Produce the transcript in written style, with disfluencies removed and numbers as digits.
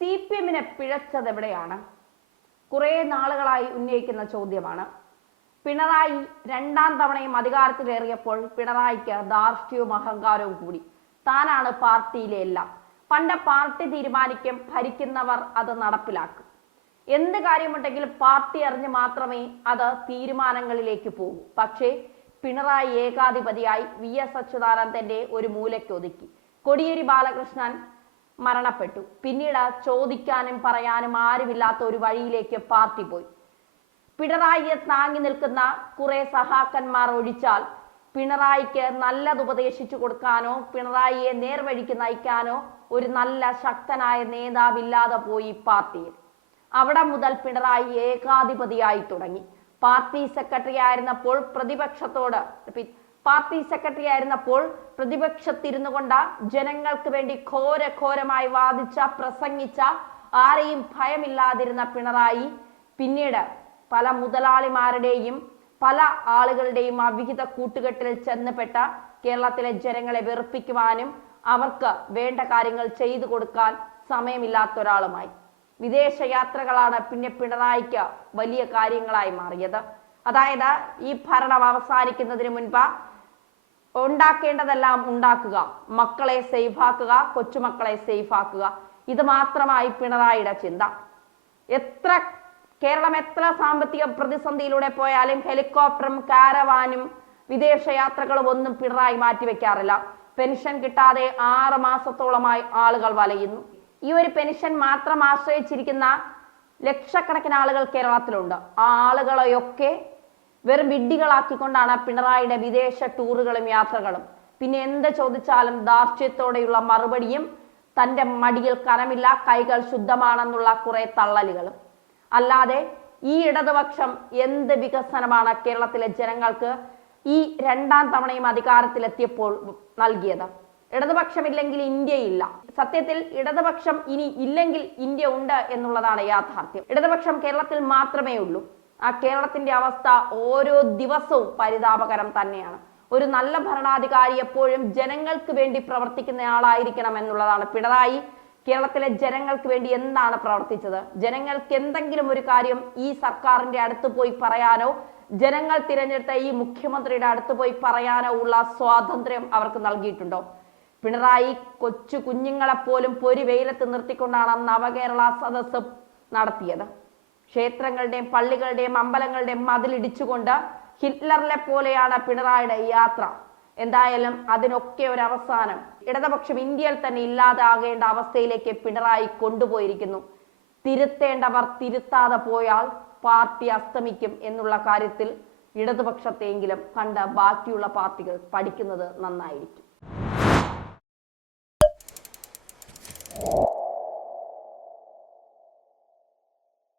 CPM-നെ പിഴച്ചത് എവിടെയാണ്? കുറെ നാളുകളായി ഉന്നയിക്കുന്ന ചോദ്യമാണ്. പിണറായി രണ്ടാം തവണയും അധികാരത്തിലേറിയപ്പോൾ പിണറായിക്ക് ധാർഷ്ട്യവും അഹങ്കാരവും കൂടി. താനാണ് പാർട്ടിയിലെ എല്ലാം. പണ്ട് പാർട്ടി തീരുമാനിക്കും, ഭരിക്കുന്നവർ അത് നടപ്പിലാക്കും. എന്ത് കാര്യമുണ്ടെങ്കിലും പാർട്ടി അറിഞ്ഞ് മാത്രമേ അത് തീരുമാനങ്ങളിലേക്ക് പോകൂ. പക്ഷേ പിണറായി ഏകാധിപതിയായി VS അച്യുതാനന്ദന്റെ ഒരു മൂലയ്ക്ക് ഒതുക്കി. കോടിയേരി ബാലകൃഷ്ണൻ മരണപ്പെട്ടു. പിന്നീട് ചോദിക്കാനും പറയാനും ആരുമില്ലാത്ത ഒരു വഴിയിലേക്ക് പാർട്ടി പോയി. പിണറായിയെ താങ്ങി നിൽക്കുന്ന കുറെ സഹാക്കന്മാർ ഒഴിച്ചാൽ പിണറായിക്ക് നല്ലത് ഉപദേശിച്ചു കൊടുക്കാനോ പിണറായിയെ നേർവഴിക്ക് നയിക്കാനോ ഒരു നല്ല ശക്തനായ നേതാവില്ലാതെ പോയി പാർട്ടിയിൽ. അവിടെ മുതൽ പിണറായി ഏകാധിപതിയായി തുടങ്ങി. പാർട്ടി സെക്രട്ടറി ആയിരുന്നപ്പോൾ പ്രതിപക്ഷത്തിരുന്നു കൊണ്ട് ജനങ്ങൾക്ക് വേണ്ടി ഘോരമായി വാദിച്ച പ്രസംഗിച്ച ആരെയും ഭയമില്ലാതിരുന്ന പിണറായി പിന്നീട് പല മുതലാളിമാരുടെയും പല ആളുകളുടെയും അവിഹിത കൂട്ടുകെട്ടിൽ ചെന്നപ്പെട്ട കേരളത്തിലെ ജനങ്ങളെ വെറുപ്പിക്കുവാനും അവർക്ക് വേണ്ട കാര്യങ്ങൾ ചെയ്തു കൊടുക്കാൻ സമയമില്ലാത്ത ഒരാളുമായി. വിദേശയാത്രകളാണ് പിന്നെ പിണറായിക്ക് വലിയ കാര്യങ്ങളായി മാറിയത്. അതായത് ഈ ഭരണം അവസാനിക്കുന്നതിന് മുൻപ് ഉണ്ടാക്കേണ്ടതെല്ലാം ഉണ്ടാക്കുക, മക്കളെ സേഫാക്കുക, കൊച്ചുമക്കളെ സേഫാക്കുക, ഇത് മാത്രമായി പിണറായിയുടെ ചിന്ത. കേരളം എത്ര സാമ്പത്തിക പ്രതിസന്ധിയിലൂടെ പോയാലും ഹെലികോപ്റ്ററും കാരവാനും വിദേശയാത്രകളും ഒന്നും പിണറായി മാറ്റിവെക്കാറില്ല. പെൻഷൻ കിട്ടാതെ 6 മാസത്തോളമായി ആളുകൾ വലയുന്നു. ഈ ഒരു പെൻഷൻ മാത്രം ആശ്രയിച്ചിരിക്കുന്ന ലക്ഷക്കണക്കിന് ആളുകൾ കേരളത്തിലുണ്ട്. ആ ആളുകളെയൊക്കെ വെറും വിഡ്ഢികളാക്കിക്കൊണ്ടാണ് പിണറായിയുടെ വിദേശ ടൂറുകളും യാത്രകളും. പിന്നെ എന്ത് ചോദിച്ചാലും ധാർഷ്ട്യത്തോടെയുള്ള മറുപടിയും തൻ്റെ മടിയിൽ കനമില്ല, കൈകൾ ശുദ്ധമാണെന്നുള്ള കുറെ തള്ളലുകളും. അല്ലാതെ ഈ ഇടതുപക്ഷം എന്ത് വികസനമാണ് കേരളത്തിലെ ജനങ്ങൾക്ക് ഈ രണ്ടാം തവണയും അധികാരത്തിലെത്തിയപ്പോൾ നൽകിയത്? ഇടതുപക്ഷമില്ലെങ്കിൽ ഇന്ത്യയില്ല. സത്യത്തിൽ ഇടതുപക്ഷം ഇനി ഇല്ലെങ്കിൽ ഇന്ത്യ ഉണ്ട് എന്നുള്ളതാണ് യാഥാർത്ഥ്യം. ഇടതുപക്ഷം കേരളത്തിൽ മാത്രമേ ഉള്ളൂ. ആ കേരളത്തിന്റെ അവസ്ഥ ഓരോ ദിവസവും പരിതാപകരം തന്നെയാണ്. ഒരു നല്ല ഭരണാധികാരി എപ്പോഴും ജനങ്ങൾക്ക് വേണ്ടി പ്രവർത്തിക്കുന്ന ആളായിരിക്കണം എന്നുള്ളതാണ്. പിണറായി കേരളത്തിലെ ജനങ്ങൾക്ക് വേണ്ടി എന്താണ് പ്രവർത്തിച്ചത്? ജനങ്ങൾക്ക് എന്തെങ്കിലും ഒരു കാര്യം ഈ സർക്കാരിന്റെ അടുത്ത് പോയി പറയാനോ ജനങ്ങൾ തിരഞ്ഞെടുത്ത ഈ മുഖ്യമന്ത്രിയുടെ അടുത്ത് പോയി പറയാനോ ഉള്ള സ്വാതന്ത്ര്യം അവർക്ക് നൽകിയിട്ടുണ്ടോ? പിണറായി കൊച്ചു കുഞ്ഞുങ്ങളെപ്പോലും പൊരി വെയിലത്ത് നിർത്തിക്കൊണ്ടാണ് നവകേരള സദസ്സ് നടത്തിയത്. ക്ഷേത്രങ്ങളുടെയും പള്ളികളുടെയും അമ്പലങ്ങളുടെയും മതിലിടിച്ചുകൊണ്ട് ഹിറ്റ്ലറിനെ പോലെയാണ് പിണറായിയുടെ യാത്ര. എന്തായാലും അതിനൊക്കെ ഒരു അവസാനം ഇടതുപക്ഷം ഇന്ത്യയിൽ തന്നെ ഇല്ലാതാകേണ്ട അവസ്ഥയിലേക്ക് പിണറായി കൊണ്ടുപോയിരിക്കുന്നു. തിരുത്തേണ്ടവർ തിരുത്താതെ പോയാൽ പാർട്ടി അസ്തമിക്കും എന്നുള്ള കാര്യത്തിൽ ഇടതുപക്ഷത്തെയെങ്കിലും കണ്ട് ബാക്കിയുള്ള പാർട്ടികൾ പഠിക്കുന്നത് നന്നായിരിക്കും.